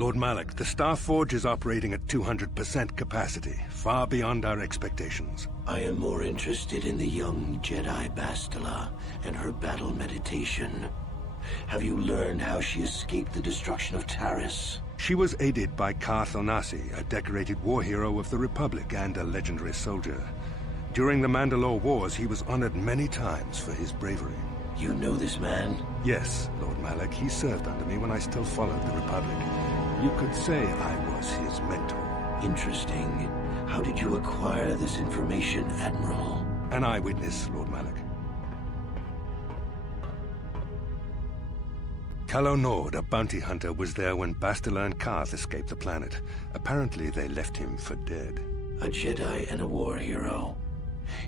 Lord Malak, the Star Forge is operating at 200% capacity, far beyond our expectations. I am more interested in the young Jedi Bastila and her battle meditation. Have you learned how she escaped the destruction of Taris? She was aided by Karth Onasi, a decorated war hero of the Republic and a legendary soldier. During the Mandalore Wars, he was honored many times for his bravery. You know this man? Yes, Lord Malak. He served under me when I still followed the Republic. You could say I was his mentor. Interesting. How did you acquire this information, Admiral? An eyewitness, Lord Malak. Calo Nord, a bounty hunter, was there when Bastila and Karth escaped the planet. Apparently, they left him for dead. A Jedi and a war hero.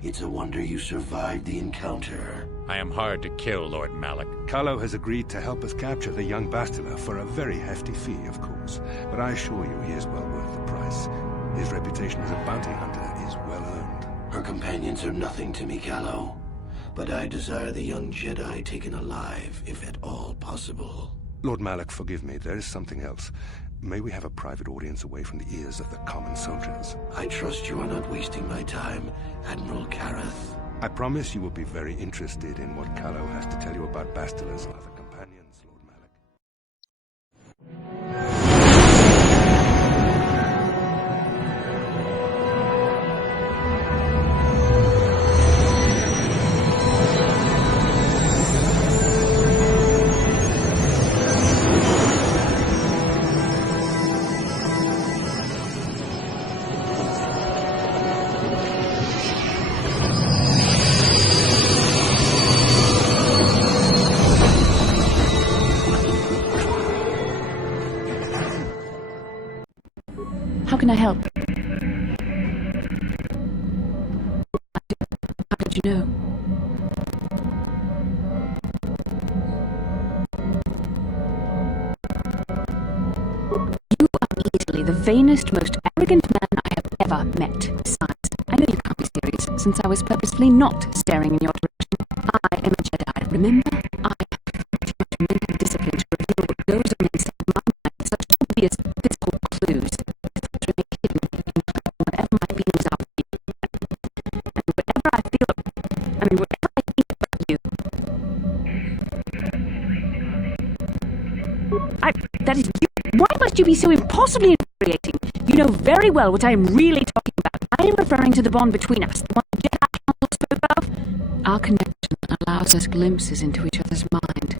It's a wonder you survived the encounter. I am hard to kill, Lord Malak. Calo has agreed to help us capture the young Bastila for a very hefty fee, of course. But I assure you he is well worth the price. His reputation as a bounty hunter is well earned. Her companions are nothing to me, Calo. But I desire the young Jedi taken alive, if at all possible. Lord Malak, forgive me. There is something else. May we have a private audience away from the ears of the common soldiers? I trust you are not wasting my time, Admiral Kareth. I promise you will be very interested in what Calo has to tell you about Bastila's other companions, Lord Malak. How can I help? How did you know? You are easily the vainest, most arrogant man I have ever met. Besides, I know you can't be serious, since I was purposefully not staring in your direction. I am a Jedi, remember? I have too much mental discipline to reveal what goes on inside my mind with such obvious physical clues. Whatever my feelings are for you, and whatever I think about you, that is you. Why must you be so impossibly infuriating? You know very well what I am really talking about. I am referring to the bond between us, the one Jedi Council spoke of. Our connection allows us glimpses into each other's mind.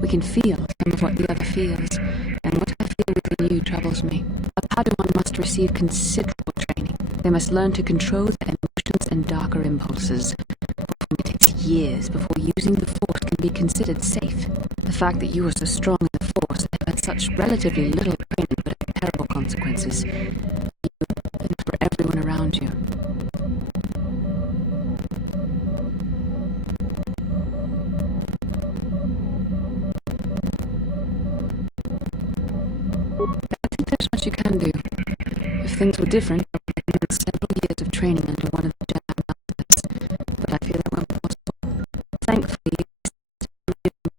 We can feel some of what the other feels, and what I feel within you troubles me. A Padawan must receive considerable training. They must learn to control their emotions and darker impulses. Often it takes years before using the Force can be considered safe. The fact that you are so strong in the Force and have had such relatively little training would have terrible consequences for you and for everyone around you. I think there's much you can do. If things were different, I would recommend several years of training under one of the Jedi Masters, but I feel that won't be possible. Thankfully, you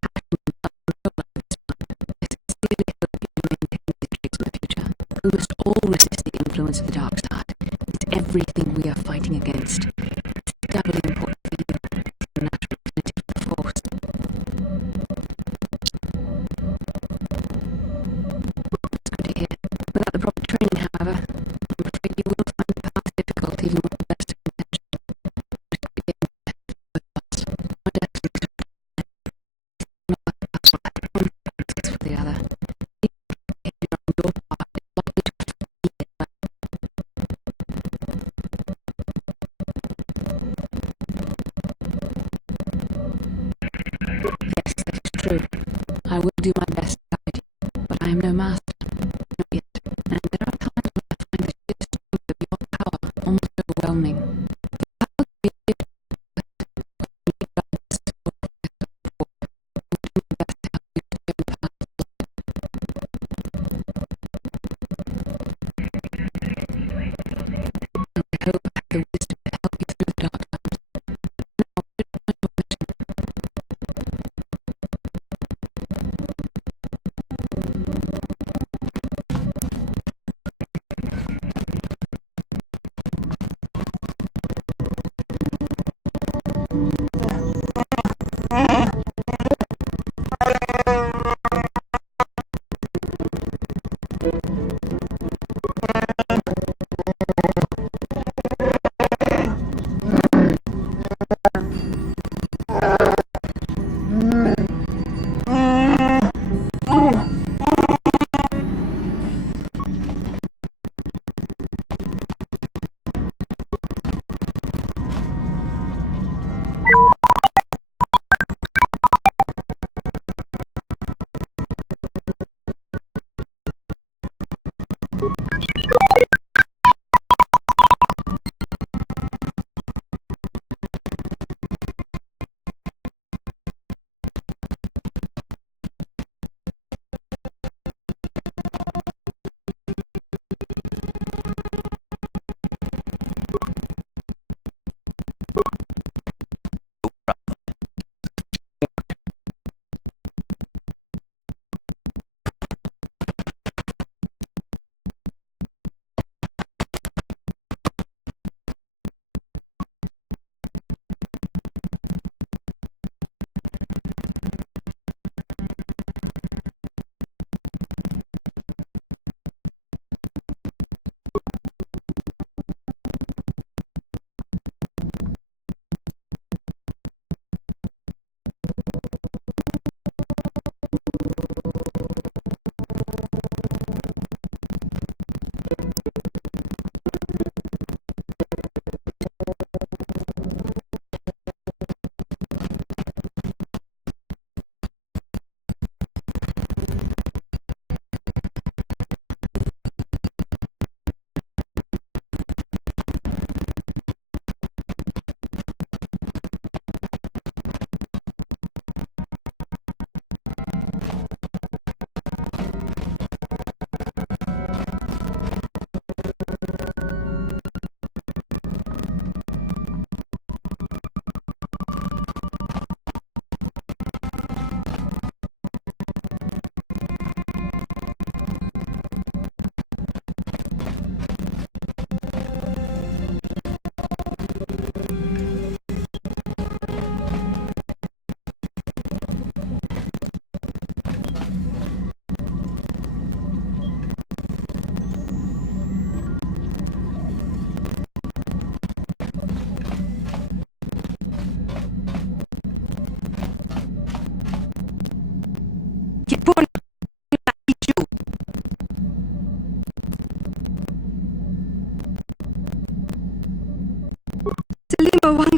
I sincerely hope you can maintain these traits in the future. We must all resist the influence of the dark side. It's everything we are fighting against. It's doubly important for you, as a natural affinity for the Force. It's good to hear. Without the proper training, however, I'm afraid you will find the path difficult even with the best of intentions. Just begin with us. Our destiny is one of us will have consequences for the other. Even behavior on your part is likely to affect me. Yes, that is true. I will do my best to guide you, but I am no master. Not yet. And there are times when I find the sheer strength of your power almost overwhelming. The power to be able to lead others to what they are for. I will do my best to help you to go the path of light. And I hope I have the wisdom to help you through the dark times. Now, what is my question?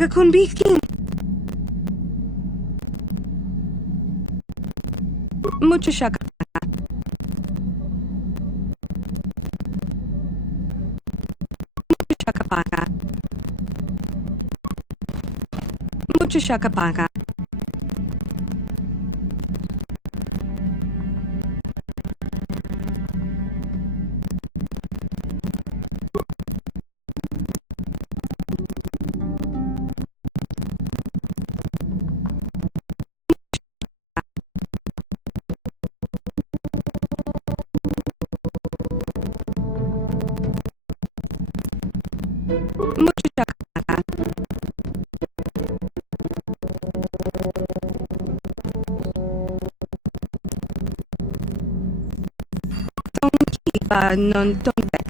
wangakunbiking. Mucho shaka. Shakapaka. Mucho shakapaka. Mucho shakapaka. Tonkipa non tontek.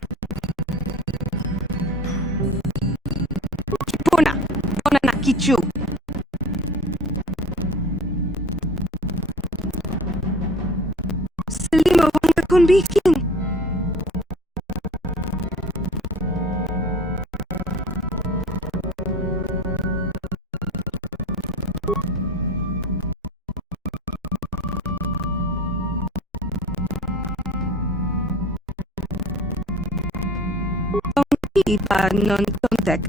Kipona, pona na kichu. Salima wangakunbiking. Tonkipa non tontek.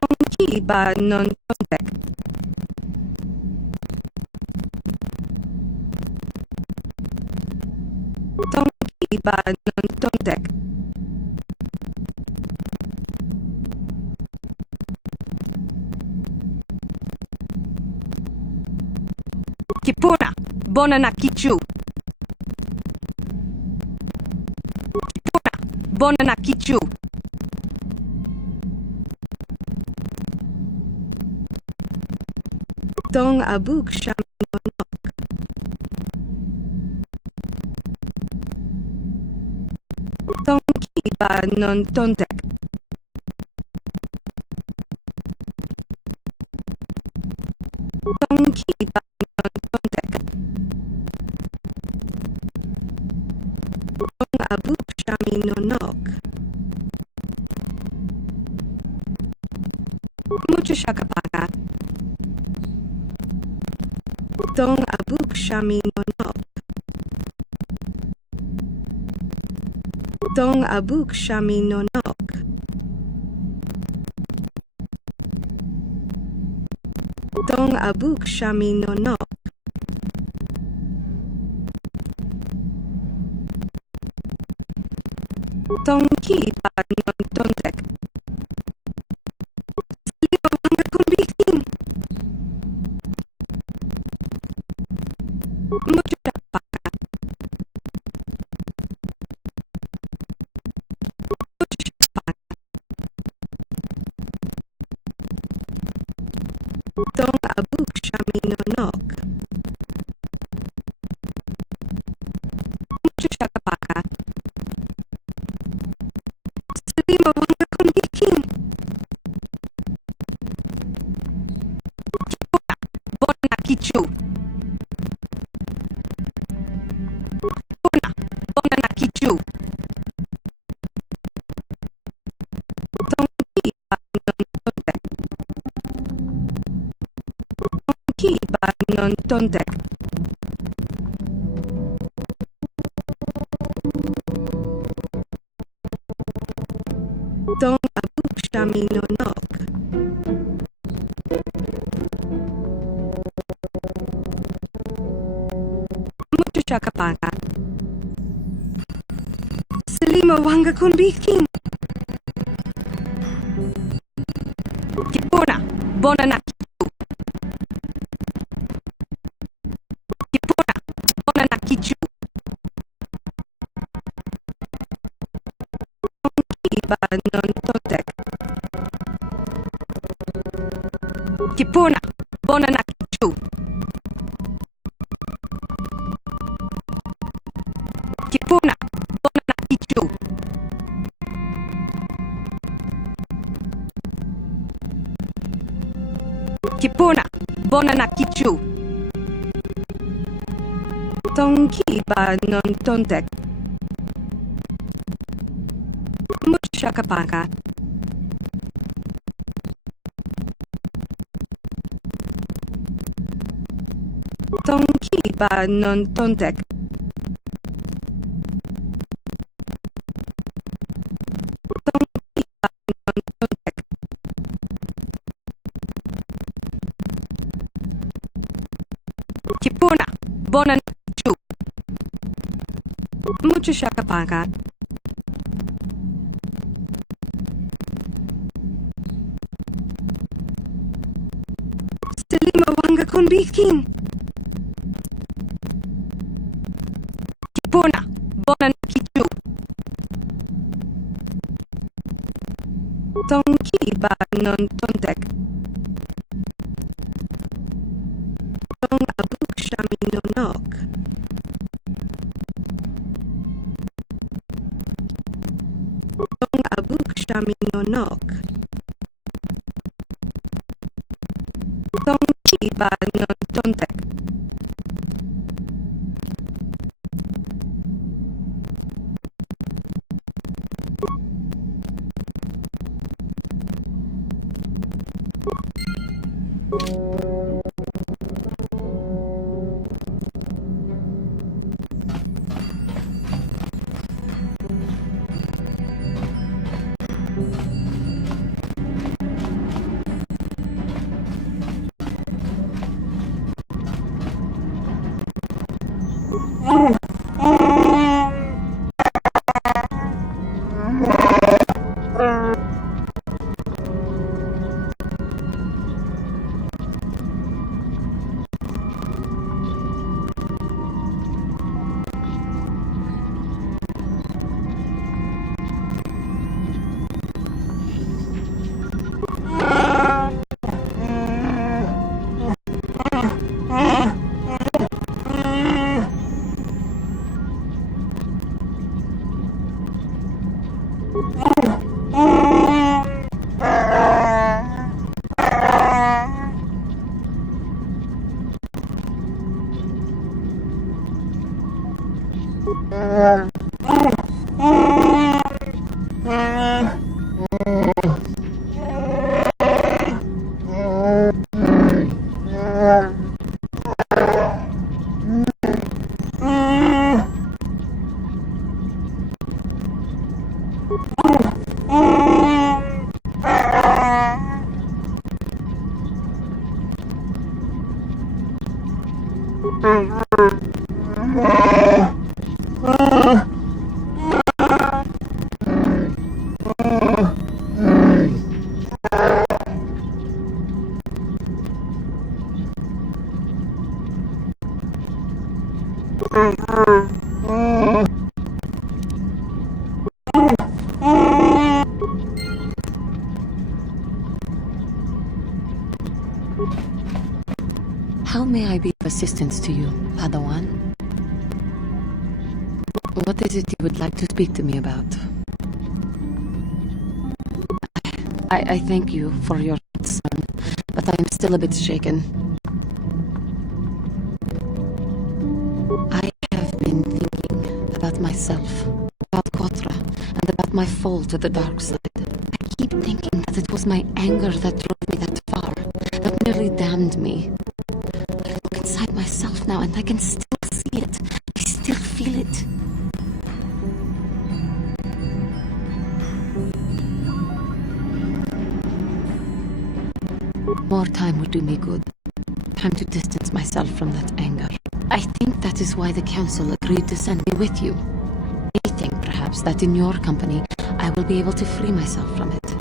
Tonkipa non tontek. Tonkipa non tontek. Kipuna, bona na kichu. Kipuna, bona na kichu. Tong abuk shaminonok. Tong kiba non tontek. Tong kiba non tontek. Tong abuk shaminonok. Mucho shakapaka. Tong abuk shaminonok. Tong abuk shaminonok. Tong abuk shaminonok. Tong kipa non tontek. Salima wangakunbiking. Mucho shakapaka. Mucho shakapaka. Tong abuk shaminonok. Mucho shakapaka. Salima wangakunbiking. Kipuna, bona na kichu. Kipuna, bona na kichu. Tonkipa non tontek. Tonkipa non tontek. Tong abuk shaminonok. Mucho shakapaka. Salima wangakunbiking. Kipuna, bona na kichu. Kipuna, bona na kichu. Tonkipa non tontek. Kipuna, bona na kichu. Kipuna, bona na kichu. Bonanakichu. Tongkiba non tontek. Mushakapaka. Tongkiba non tontek. Tongkiba non tontek. Kipuna, bonanakichu. Mushakapaka. Selima wanga konbikin. Kipuna, bonanakichu. Tongkiba non tontek. Tong abuk shami nonok. Tong abuk shami nonok. Tongkiba non tontek. How may I be of assistance to you, Padawan? What is it you would like to speak to me about? I thank you for your concern, but I am still a bit shaken. I have been thinking about myself, about Kotra, and about my fall to the dark side. I keep thinking that it was my anger that drove me that far, that nearly damned me. I look inside myself now and I can still see it. I still feel it. More time would do me good. Time to distance myself from that anger. I think that is why the council agreed to send me with you. They think, perhaps, that in your company, I will be able to free myself from it.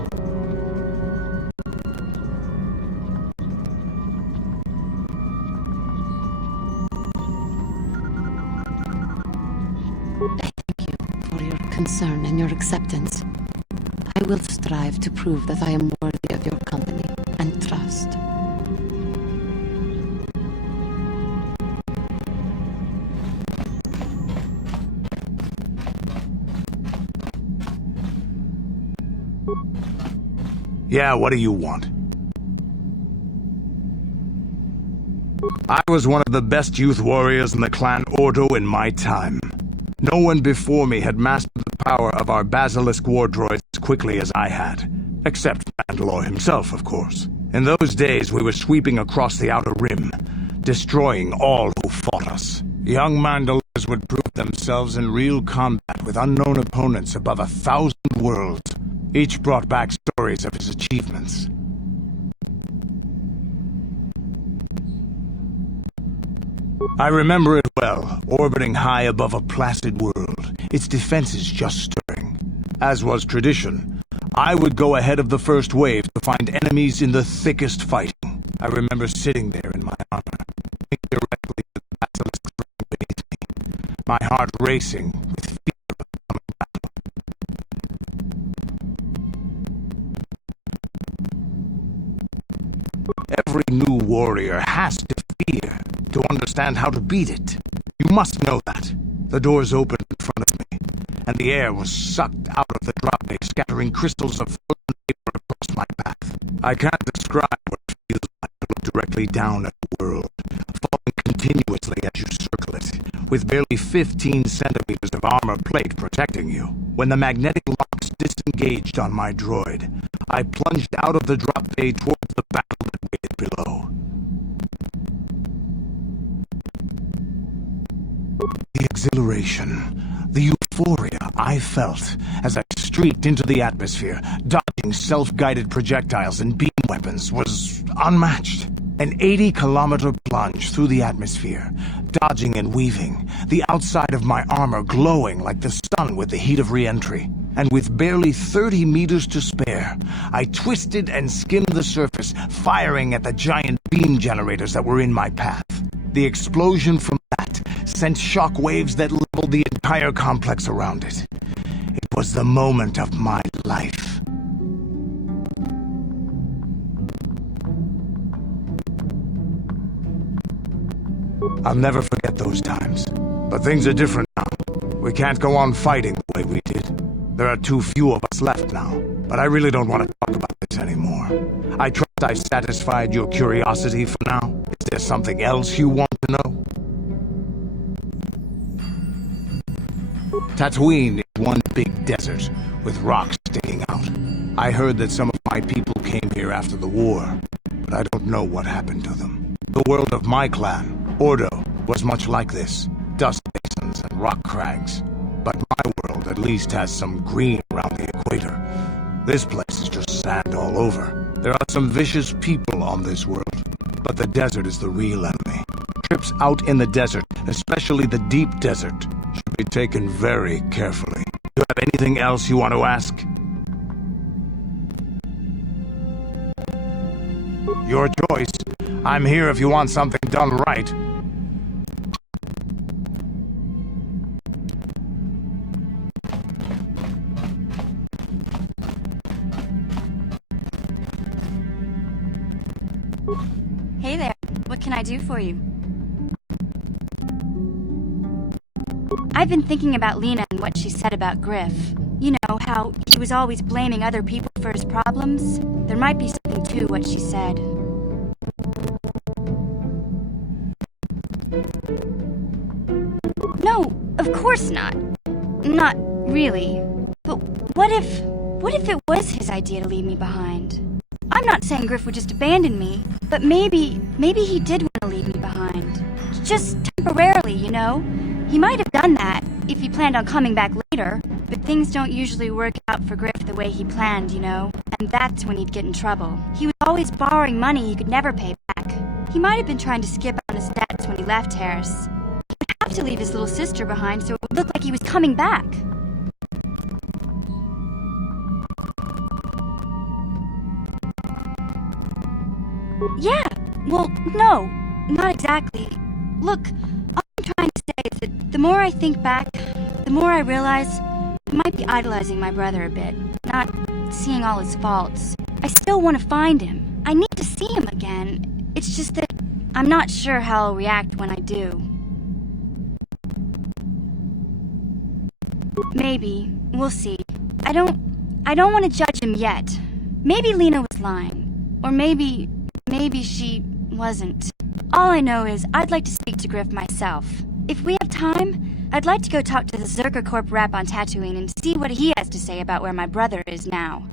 I thank you for your concern and your acceptance. I will strive to prove that I am worthy of your company and trust. Yeah, what do you want? I was one of the best youth warriors in the clan Ordo in my time. No one before me had mastered the power of our basilisk war droids as quickly as I had. Except Mandalore himself, of course. In those days, we were sweeping across the Outer Rim, destroying all who fought us. Young Mandalores would prove themselves in real combat with unknown opponents above 1,000 worlds. Each brought back stories of his achievements. I remember it well, orbiting high above a placid world, its defenses just stirring. As was tradition, I would go ahead of the first wave to find enemies in the thickest fighting. I remember sitting there in my armor, looking directly at the basilisk throne beneath me, my heart racing with fear of the coming battle. Every new warrior has to fear to understand how to beat it. You must know that. The doors opened in front of me, and the air was sucked out of the drop bay, scattering crystals of frozen vapor across my path. I can't describe what it feels like to look directly down at the world, falling continuously as you circle it, with barely 15 centimeters of armor plate protecting you. When the magnetic locks disengaged on my droid, I plunged out of the drop bay towards the battle that waited below. The exhilaration, the euphoria I felt as I streaked into the atmosphere, dodging self-guided projectiles and beam weapons, was unmatched. An 80-kilometer plunge through the atmosphere, dodging and weaving, the outside of my armor glowing like the sun with the heat of re-entry. And with barely 30 meters to spare, I twisted and skimmed the surface, firing at the giant beam generators that were in my path. The explosion from that sent shock waves that leveled the entire complex around it. It was the moment of my life. I'll never forget those times. But things are different now. We can't go on fighting the way we did. There are too few of us left now. But I really don't want to talk about this anymore. I trust I've satisfied your curiosity for now. Is there something else you want to know? Tatooine is one big desert, with rocks sticking out. I heard that some of my people came here after the war, but I don't know what happened to them. The world of my clan, Ordo, was much like this. Dust basins and rock crags. But my world at least has some green around the equator. This place is just sand all over. There are some vicious people on this world, but the desert is the real enemy. Trips out in the desert, especially the deep desert, should be taken very carefully. Do you have anything else you want to ask? Your choice. I'm here if you want something done right. Hey there, what can I do for you? I've been thinking about Lena and what she said about Griff. You know, how he was always blaming other people for his problems. There might be something to what she said. No, of course not. Not really. But what if it was his idea to leave me behind? I'm not saying Griff would just abandon me, but maybe he did want to leave me behind. Just temporarily, you know? He might have done that if he planned on coming back later, but things don't usually work out for Griff the way he planned, you know? And that's when he'd get in trouble. He was always borrowing money he could never pay back. He might have been trying to skip on his debts when he left Harris. He would have to leave his little sister behind so it would look like he was coming back. Yeah, well, no, not exactly. Look, all I'm trying to say is that the more I think back, the more I realize I might be idolizing my brother a bit, not seeing all his faults. I still want to find him. I need to see him again. It's just that I'm not sure how I'll react when I do. Maybe. We'll see. I don't want to judge him yet. Maybe Lena was lying. Or maybe she wasn't. All I know is I'd like to speak to Griff myself. If we have time, I'd like to go talk to the Zerker Corp rep on Tatooine and see what he has to say about where my brother is now.